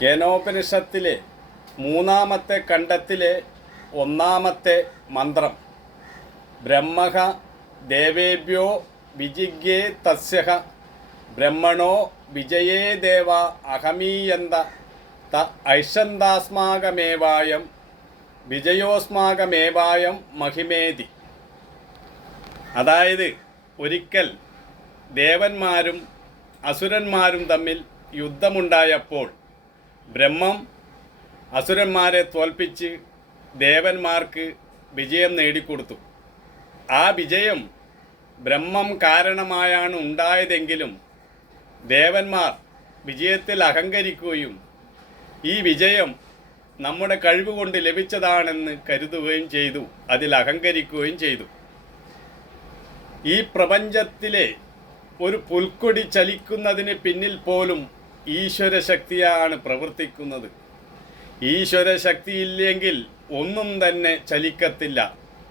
കേനോപനിഷത്തിലെ മൂന്നാമത്തെ കണ്ടത്തിലെ ഒന്നാമത്തെ മന്ത്രം. ബ്രഹ്മഹ ദേവേഭ്യോ വിജിഗ്യേ തസ്യഹ ബ്രഹ്മണോ വിജയേ ദേവ അഹമീയന്ത ത ഐഷന്താസ്മാകമേവായം വിജയോസ്മാകമേവായം മഹിമേതി. അതായത് ഒരിക്കൽ ദേവന്മാരും അസുരന്മാരും തമ്മിൽ യുദ്ധമുണ്ടായപ്പോൾ ബ്രഹ്മം അസുരന്മാരെ തോൽപ്പിച്ച് ദേവന്മാർക്ക് വിജയം നേടിക്കൊടുത്തു. ആ വിജയം ബ്രഹ്മം കാരണമായാണ് ഉണ്ടായതെങ്കിലും ദേവന്മാർ വിജയത്തിൽ അഹങ്കരിക്കുകയും ഈ വിജയം നമ്മുടെ കഴിവുകൊണ്ട് ലഭിച്ചതാണെന്ന് കരുതുകയും ചെയ്തു. അതിൽ അഹങ്കരിക്കുകയും ചെയ്തു. ഈ പ്രപഞ്ചത്തിലെ ഒരു പുൽക്കൊടി ചലിക്കുന്നതിന് പിന്നിൽ പോലും ഈശ്വര ശക്തിയാണ് പ്രവർത്തിക്കുന്നത്. ഈശ്വര ശക്തിയില്ലെങ്കിൽ ഒന്നും തന്നെ ചലിക്കത്തില്ല.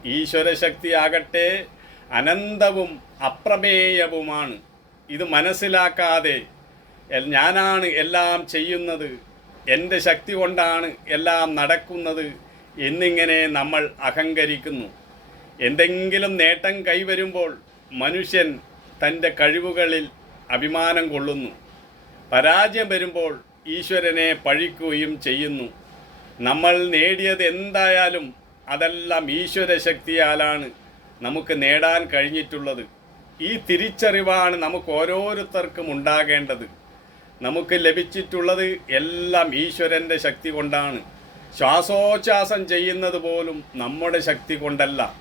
ഈശ്വര ശക്തിയാകട്ടെ അനന്തവും അപ്രമേയവുമാണ്. ഇത് മനസ്സിലാക്കാതെ ഞാനാണ് എല്ലാം ചെയ്യുന്നത് എന്റെ ശക്തി കൊണ്ടാണ് എല്ലാം നടക്കുന്നത് എന്നിങ്ങനെ നമ്മൾ അഹങ്കരിക്കുന്നു. എന്തെങ്കിലും നേട്ടം കൈവരുമ്പോൾ മനുഷ്യൻ തന്റെ കഴിവുകളിൽ അഭിമാനം കൊള്ളുന്നു. പരാജയം വരുമ്പോൾ ഈശ്വരനെ പഴിക്കുകയും ചെയ്യുന്നു. നമ്മൾ നേടിയത് എന്തായാലും അതെല്ലാം ഈശ്വര ശക്തിയാലാണ് നമുക്ക് നേടാൻ കഴിഞ്ഞിട്ടുള്ളത്. ഈ തിരിച്ചറിവാണ് നമുക്ക് ഓരോരുത്തർക്കും ഉണ്ടാകേണ്ടത്. നമുക്ക് ലഭിച്ചിട്ടുള്ളത് എല്ലാം ഈശ്വരന്റെ ശക്തി കൊണ്ടാണ്. ശ്വാസോച്ഛാസം ചെയ്യുന്നത് പോലും നമ്മുടെ ശക്തി കൊണ്ടല്ല.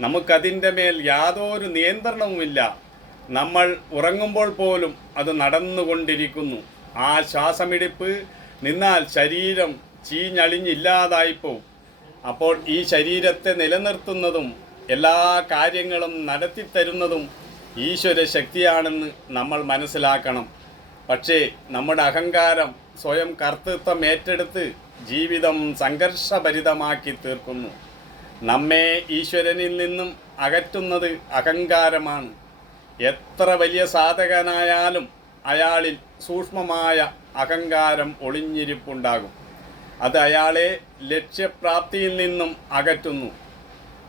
നമുക്കതിന്റെ മേൽ യാതൊരു നിയന്ത്രണവുമില്ല. നമ്മൾ ഉറങ്ങുമ്പോൾ പോലും അത് നടന്നുകൊണ്ടിരിക്കുന്നു. ആ ശ്വാസമെടുപ്പ് നിന്നാൽ ശരീരം ചീഞ്ഞളിഞ്ഞില്ലാതായിപ്പോവും. അപ്പോൾ ഈ ശരീരത്തെ നിലനിർത്തുന്നതും എല്ലാ കാര്യങ്ങളും നടത്തിത്തരുന്നതും ഈശ്വര ശക്തിയാണെന്ന് നമ്മൾ മനസ്സിലാക്കണം. പക്ഷേ നമ്മുടെ അഹങ്കാരം സ്വയം കർത്തൃത്വം ഏറ്റെടുത്ത് ജീവിതം സംഘർഷഭരിതമാക്കി തീർക്കുന്നു. നമ്മെ ഈശ്വരനിൽ നിന്നും അകറ്റുന്നത് അഹങ്കാരമാണ്. എത്ര വലിയ സാധകനായാലും അയാളിൽ സൂക്ഷ്മമായ അഹങ്കാരം ഒളിഞ്ഞിരിപ്പുണ്ടാകും. അത് അയാളെ ലക്ഷ്യപ്രാപ്തിയിൽ നിന്നും അകറ്റുന്നു.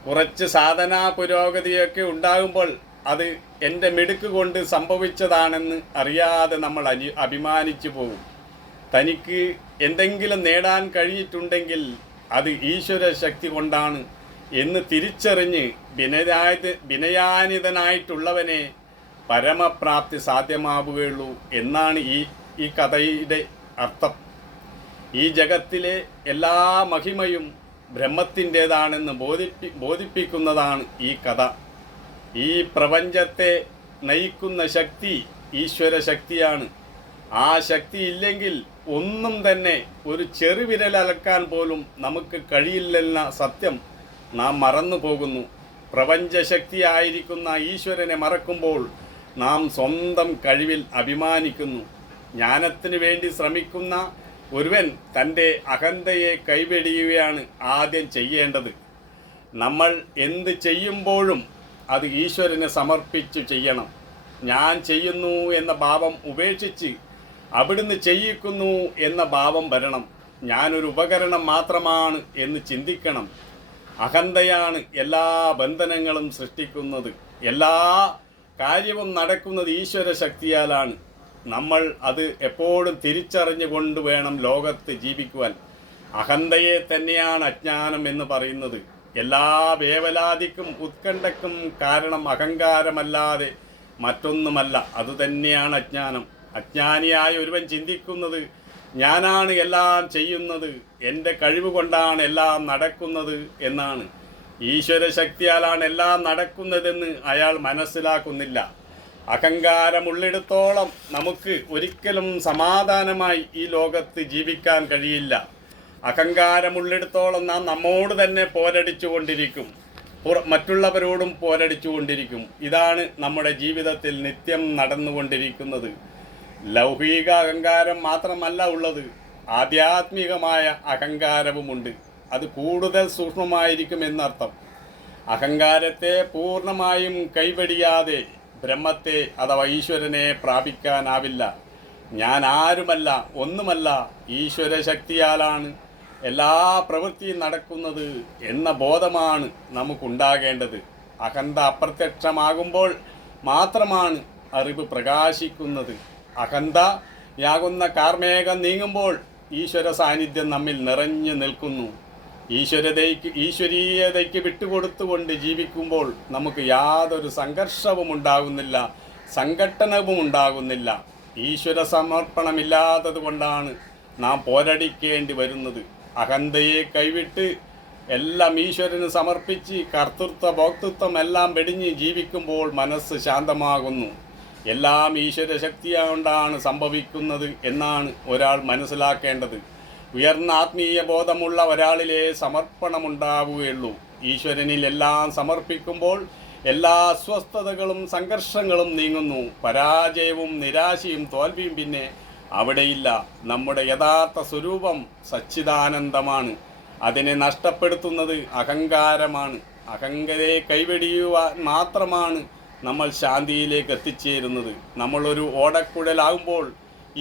കുറച്ച് സാധനാ പുരോഗതിയൊക്കെ ഉണ്ടാകുമ്പോൾ അത് എന്റെ മിടുക്ക് കൊണ്ട് സംഭവിച്ചതാണെന്ന് അറിയാതെ നമ്മൾ അനി അഭിമാനിച്ചു പോകും. തനിക്ക് എന്തെങ്കിലും നേടാൻ കഴിഞ്ഞിട്ടുണ്ടെങ്കിൽ അത് ഈശ്വര ശക്തി കൊണ്ടാണ് എന്ന് തിരിച്ചറിഞ്ഞ് വിനയായത് വിനയാനിതനായിട്ടുള്ളവനെ പരമപ്രാപ്തി സാധ്യമാവുകയുള്ളൂ എന്നാണ് ഈ ഈ കഥയുടെ അർത്ഥം. ഈ ജഗത്തിലെ എല്ലാ മഹിമയും ബ്രഹ്മത്തിന്റേതാണെന്ന് ബോധിപ്പി ബോധിപ്പിക്കുന്നതാണ് ഈ കഥ. ഈ പ്രപഞ്ചത്തെ നയിക്കുന്ന ശക്തി ഈശ്വര ശക്തിയാണ് ആ ശക്തി ഇല്ലെങ്കിൽ ഒന്നും തന്നെ ഒരു ചെറുവിരൽ അലക്കാൻ പോലും നമുക്ക് കഴിയില്ലെന്ന സത്യം നാം മറന്നു പോകുന്നു പ്രപഞ്ചശക്തിയായിരിക്കുന്ന ഈശ്വരനെ മറക്കുമ്പോൾ നാം സ്വന്തം കഴിവിൽ അഭിമാനിക്കുന്നു. ജ്ഞാനത്തിന് വേണ്ടി ശ്രമിക്കുന്ന ഒരുവൻ തന്റെ അഹന്തയെ കൈവെടിയുകയാണ് ആദ്യം ചെയ്യേണ്ടത്. നമ്മൾ എന്ത് ചെയ്യുമ്പോഴും അത് ഈശ്വരനെ സമർപ്പിച്ച് ചെയ്യണം. ഞാൻ ചെയ്യുന്നു എന്ന ഭാവം ഉപേക്ഷിച്ച് അവിടുന്ന് ചെയ്യിക്കുന്നു എന്ന ഭാവം വരണം. ഞാനൊരു ഉപകരണം മാത്രമാണ് എന്ന് ചിന്തിക്കണം. അഹന്തയാണ് എല്ലാ ബന്ധനങ്ങളും സൃഷ്ടിക്കുന്നത്. എല്ലാ കാര്യവും നടക്കുന്നത് ഈശ്വര ശക്തിയാലാണ്. നമ്മൾ അത് എപ്പോഴും തിരിച്ചറിഞ്ഞുകൊണ്ട് വേണം ലോകത്ത് ജീവിക്കുവാൻ. അഹന്തയെ തന്നെയാണ് അജ്ഞാനം എന്ന് പറയുന്നത്. എല്ലാ വേവലാതിക്കും ഉത്കണ്ഠക്കും കാരണം അഹങ്കാരമല്ലാതെ മറ്റൊന്നുമല്ല. അതുതന്നെയാണ് അജ്ഞാനം. അജ്ഞാനിയായ ഒരുവൻ ചിന്തിക്കുന്നത് ഞാനാണ് എല്ലാം ചെയ്യുന്നത് എന്റെ കഴിവ് കൊണ്ടാണ് എല്ലാം നടക്കുന്നത് എന്നാണ്. ഈശ്വര ശക്തിയാലാണ് എല്ലാം നടക്കുന്നതെന്ന് അയാൾ മനസ്സിലാക്കുന്നില്ല. അഹങ്കാരം ഉള്ളിടത്തോളം നമുക്ക് ഒരിക്കലും സമാധാനമായി ഈ ലോകത്ത് ജീവിക്കാൻ കഴിയില്ല. അഹങ്കാരമുള്ളിടത്തോളം നാം നമ്മോട് തന്നെ പോരടിച്ചുകൊണ്ടിരിക്കും. മറ്റുള്ളവരോടും പോരടിച്ചുകൊണ്ടിരിക്കും. ഇതാണ് നമ്മുടെ ജീവിതത്തിൽ നിത്യം നടന്നുകൊണ്ടിരിക്കുന്നത്. ലൗകിക അഹങ്കാരം മാത്രമല്ല ഉള്ളത്. ആധ്യാത്മികമായ അഹങ്കാരവുമുണ്ട്. അത് കൂടുതൽ സൂക്ഷ്മമായിരിക്കും എന്നർത്ഥം അഹങ്കാരത്തെ പൂർണമായും കൈവടിയാതെ ബ്രഹ്മത്തെ അഥവാ ഈശ്വരനെ പ്രാപിക്കാനാവില്ല. ഞാൻ ആരുമല്ല ഒന്നുമല്ല ഈശ്വര ശക്തിയാലാണ് എല്ലാ പ്രവൃത്തിയും നടക്കുന്നത് എന്ന ബോധമാണ് നമുക്കുണ്ടാകേണ്ടത്. അഹന്ത അപ്രത്യക്ഷമാകുമ്പോൾ മാത്രമാണ് അറിവ് പ്രകാശിക്കുന്നത്. അഹന്തയാകുന്ന കാർമേഘം നീങ്ങുമ്പോൾ ഈശ്വര സാന്നിധ്യം നമ്മിൽ നിറഞ്ഞു നിൽക്കുന്നു. ഈശ്വരതയ്ക്ക് ഈശ്വരീയതയ്ക്ക് വിട്ടുകൊടുത്തുകൊണ്ട് ജീവിക്കുമ്പോൾ നമുക്ക് യാതൊരു സംഘർഷവും ഉണ്ടാകുന്നില്ല സംഘട്ടനവും ഉണ്ടാകുന്നില്ല ഈശ്വര സമർപ്പണമില്ലാത്തത് കൊണ്ടാണ് നാം പോരടിക്കേണ്ടി വരുന്നത്. അഹന്തയെ കൈവിട്ട് എല്ലാം ഈശ്വരന് സമർപ്പിച്ച് കർത്തൃത്വ ഭോക്തൃത്വം എല്ലാം വെടിഞ്ഞ് ജീവിക്കുമ്പോൾ മനസ്സ് ശാന്തമാകുന്നു. എല്ലാം ഈശ്വര ശക്തിയാണ്ടാണ് സംഭവിക്കുന്നത് എന്നാണ് ഒരാൾ മനസ്സിലാക്കേണ്ടത്. ഉയർന്ന ആത്മീയ ബോധമുള്ള ഒരാളിലെ സമർപ്പണമുണ്ടാവുകയുള്ളൂ. ഈശ്വരനിൽ എല്ലാം സമർപ്പിക്കുമ്പോൾ എല്ലാ അസ്വസ്ഥതകളും സംഘർഷങ്ങളും നീങ്ങുന്നു. പരാജയവും നിരാശയും തോൽവിയും പിന്നെ അവിടെയില്ല. നമ്മുടെ യഥാർത്ഥ സ്വരൂപം സച്ചിദാനന്ദമാണ്. അതിനെ നഷ്ടപ്പെടുത്തുന്നത് അഹങ്കാരമാണ്. അഹങ്കരെ കൈവെടിയുവാൻ മാത്രമാണ് നമ്മൾ ശാന്തിയിലേക്ക് എത്തിച്ചേരുന്നത്. നമ്മളൊരു ഓടക്കുഴലാകുമ്പോൾ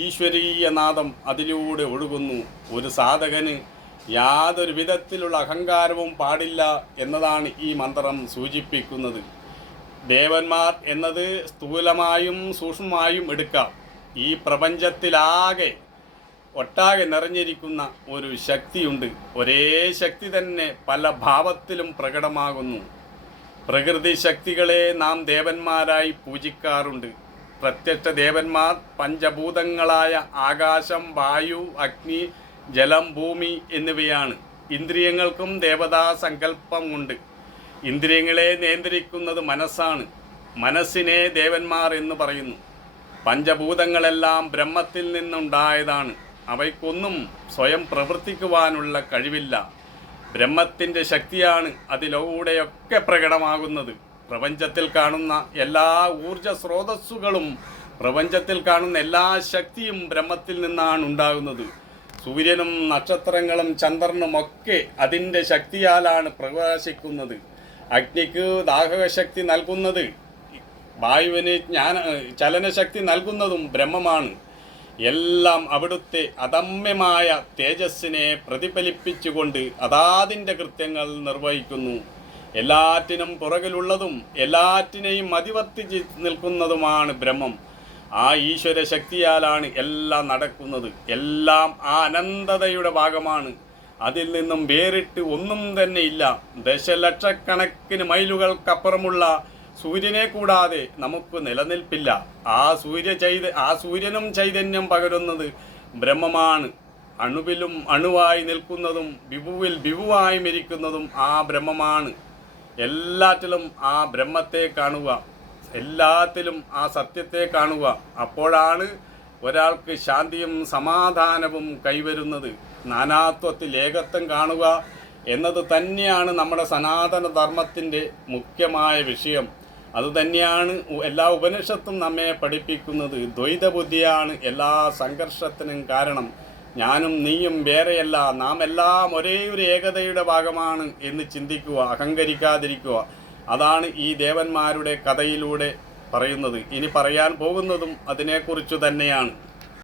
ഈശ്വരീയ നാദം അതിലൂടെ ഒഴുകുന്നു. ഒരു സാധകന് യാതൊരു വിധത്തിലുള്ള അഹങ്കാരവും പാടില്ല എന്നതാണ് ഈ മന്ത്രം സൂചിപ്പിക്കുന്നത്. ദേവന്മാർ എന്നത് സ്ഥൂലമായും സൂക്ഷ്മമായും എടുക്കാം. ഈ പ്രപഞ്ചത്തിലാകെ ഒട്ടാകെ നിറഞ്ഞിരിക്കുന്ന ഒരു ശക്തിയുണ്ട്. ഒരേ ശക്തി തന്നെ പല ഭാവത്തിലും പ്രകടമാകുന്നു. പ്രകൃതി ശക്തികളെ നാം ദേവന്മാരായി പൂജിക്കാറുണ്ട്. പ്രത്യക്ഷ ദേവന്മാർ പഞ്ചഭൂതങ്ങളായ ആകാശം വായു അഗ്നി ജലം ഭൂമി എന്നിവയാണ്. ഇന്ദ്രിയങ്ങൾക്കും ദേവതാ സങ്കല്പമുണ്ട്. ഇന്ദ്രിയങ്ങളെ നിയന്ത്രിക്കുന്നത് മനസ്സാണ്. മനസ്സിനെ ദേവന്മാർ എന്ന് പറയുന്നു. പഞ്ചഭൂതങ്ങളെല്ലാം ബ്രഹ്മത്തിൽ നിന്നുണ്ടായതാണ്. അവയ്ക്കൊന്നും സ്വയം പ്രവർത്തിക്കുവാനുള്ള കഴിവില്ല. ബ്രഹ്മത്തിന്റെ ശക്തിയാണ് അതിലൂടെയൊക്കെ പ്രകടമാകുന്നത്. പ്രപഞ്ചത്തിൽ കാണുന്ന എല്ലാ ഊർജ സ്രോതസ്സുകളും പ്രപഞ്ചത്തിൽ കാണുന്ന എല്ലാ ശക്തിയും ബ്രഹ്മത്തിൽ നിന്നാണ് ഉണ്ടാകുന്നത്. സൂര്യനും നക്ഷത്രങ്ങളും ചന്ദ്രനും ഒക്കെ അതിന്റെ ശക്തിയാലാണ് പ്രകാശിക്കുന്നത്. അഗ്നിക്ക് ദാഹകശക്തി നൽകുന്നത്. വായുവിന് ജ്ഞാന ചലനശക്തി നൽകുന്നതും ബ്രഹ്മമാണ്. എല്ലാം അവിടുത്തെ അദമ്യമായ തേജസ്സിനെ പ്രതിഫലിപ്പിച്ചുകൊണ്ട് അതാതിന്റെ കൃത്യങ്ങൾ നിർവഹിക്കുന്നു. എല്ലാറ്റിനും പുറകിലുള്ളതും എല്ലാറ്റിനെയും മതിവർത്തിച്ച് നിൽക്കുന്നതുമാണ് ബ്രഹ്മം. ആ ഈശ്വര ശക്തിയാലാണ് എല്ലാം നടക്കുന്നത്. എല്ലാം ആ അനന്തതയുടെ ഭാഗമാണ്. അതിൽ നിന്നും വേറിട്ട് ഒന്നും തന്നെ ഇല്ല. ദശലക്ഷക്കണക്കിന് മൈലുകൾക്കപ്പുറമുള്ള സൂര്യനെ കൂടാതെ നമുക്ക് നിലനിൽപ്പില്ല. ആ സൂര്യ ചൈത ആ സൂര്യനും ചൈതന്യം പകരുന്നത് ബ്രഹ്മമാണ്. അണുവിലും അണുവായി നിൽക്കുന്നതും വിഭുവിൽ വിഭുവായി മരിക്കുന്നതും ആ ബ്രഹ്മമാണ്. എല്ലാറ്റിലും ആ ബ്രഹ്മത്തെ കാണുക എല്ലാത്തിലും ആ സത്യത്തെ കാണുക. അപ്പോഴാണ് ഒരാൾക്ക് ശാന്തിയും സമാധാനവും കൈവരുന്നത്. നാനാത്വത്തിൽ ഏകത്വം കാണുക എന്നത് തന്നെയാണ് നമ്മുടെ സനാതന ധർമ്മത്തിന്റെ മുഖ്യമായ വിഷയം. അതുതന്നെയാണ് എല്ലാ ഉപനിഷത്തും നമ്മെ പഠിപ്പിക്കുന്നത്. ദ്വൈതബുദ്ധിയാണ് എല്ലാ സംഘർഷത്തിനും കാരണം. ഞാനും നീയും വേറെയല്ല നാം എല്ലാം ഒരേ ഒരു ഏകതയുടെ ഭാഗമാണ് എന്ന് ചിന്തിക്കുക അഹങ്കരിക്കാതിരിക്കുക. അതാണ് ഈ ദേവന്മാരുടെ കഥയിലൂടെ പറയുന്നത്. ഇനി പറയാൻ പോകുന്നതും അതിനെക്കുറിച്ചു തന്നെയാണ്.